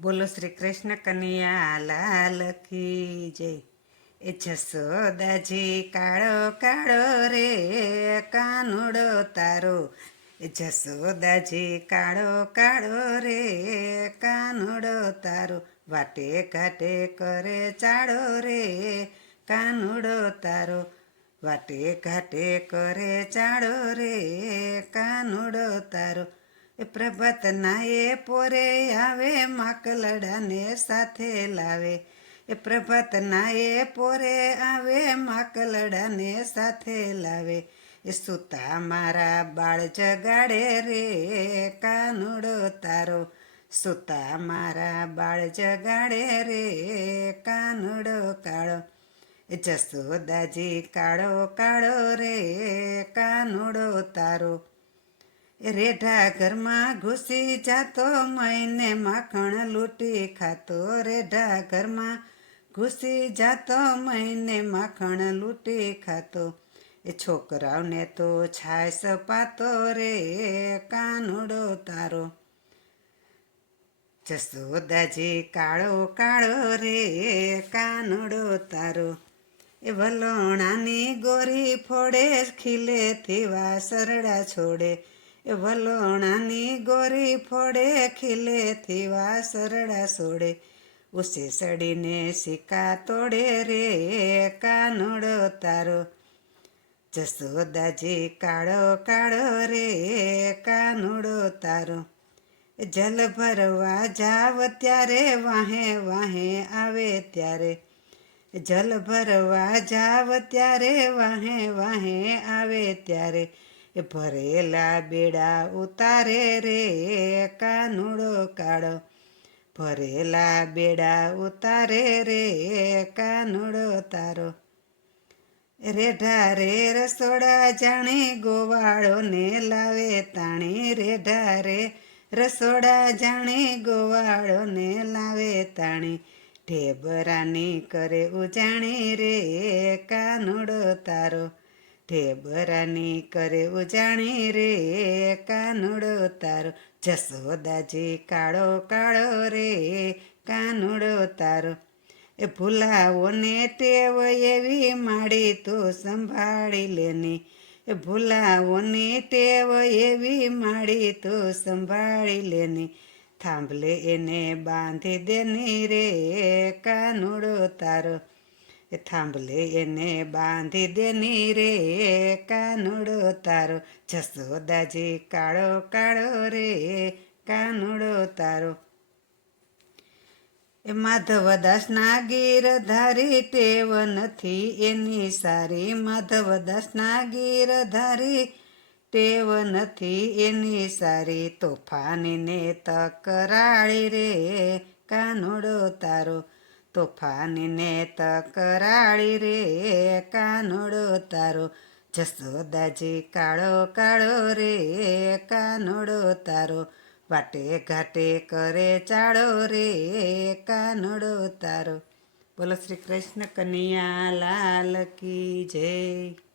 બોલો શ્રી કૃષ્ણ કનૈયા લાલ કી જય. એ જસોદાજી કાળો કાળો રે કાનુડો તારો. એ જસોદાજી કાળો કાળો રે કાનુડો તારો. વાટે ઘાટે કરે ચાળો રે કાનુડો તારો. વાટે ઘાટે કરે ચાળો રે કાનુડો તારો. પ્રભાતના એ પોરે આવે, માકલડાને સાથે લાવે. એ પ્રભાતના એ પોરે આવે, માકલડાને સાથે લાવે. એ સુતા મારા બાળ જગાડે રે કાનુડો તારો. સુતા મારા બાળ જગાડે રે કાનુડો કાળો. જસોદાજી કાળો કાળો રે કાનુડો તારો. રેઢા ઘરમાં ઘૂસી જાતો મહિને માખણ લૂંટી ખાતો. રેઢા ઘરમાં ઘૂસી જાતો મહિને માખણ લૂંટી ખાતો. એ છોકરાઓને તો છાય સપાતો રે, કાનુડો તારો. જસોદાજી કાળો કાળો રે, કાનુડો તારો. એ વલોણાની ગોરી ફોડે, ખીલેથી વાસરડા છોડે. વલોણાની ગોરી ફોડે ખીલે થીવા સરડા સોડે. ઉસે સડીને સિક્કા તોડે રે, કાનુડો તારો. જસોદાજી કાળો કાળો રે, કાનુડો તારો. જલ ભરવા જાવ ત્યારે, વાહે વાહે આવે ત્યારે. જલ ભરવા જાવ ત્યારે, વાહે વાહે આવે ત્યારે. એ ભરેલા બેડા ઉતારે રે કાનુડો કાળો. ભરેલા બેડા ઉતારે રે કાનુડો તારો. રેઢા રે રસોડા જાણે ગોવાળો ને લાવે તાણે. રેઢા રે રસોડા જાણે ગોવાળો ને લાવે તાણે. ઢેબરાની કરે ઉજાણી રે કાનુડો તારો. ઢેબરાની કરે ઉજાણી રે, કાનુડો તારો. જસોદાજી કાળો કાળો રે, કાનુડો તારો. એ ભૂલાઓને ટેવ એવી માડી તો સંભાળી લેની. એ ભૂલાઓની ટેવ એવી માડી તો સંભાળી લેની. થાંભલે એને બાંધી દેની રે, કાનુડો તારો. થાંભલે એને બાંધી દેની રે કાનુડો તારો જસોદાજી કાળો કાળો રે કાનુડો તારો એ માધવદાસના ગીરધારી ટેવ નથી એની સારી માધવદાસના ગીરધારી ટેવ નથી એની સારી તોફાનીને તકરાળી રે કાનુડો તારો તોફાનીને તકરાળી રે કાનુડો તારો, જસોદાજી કાળો કાળો રે કાનુડો તારો, વાટે ઘાટે કરે ચાળો રે કાનોડો તારો. બોલો શ્રી કૃષ્ણ કનૈયા લાલ કી જય.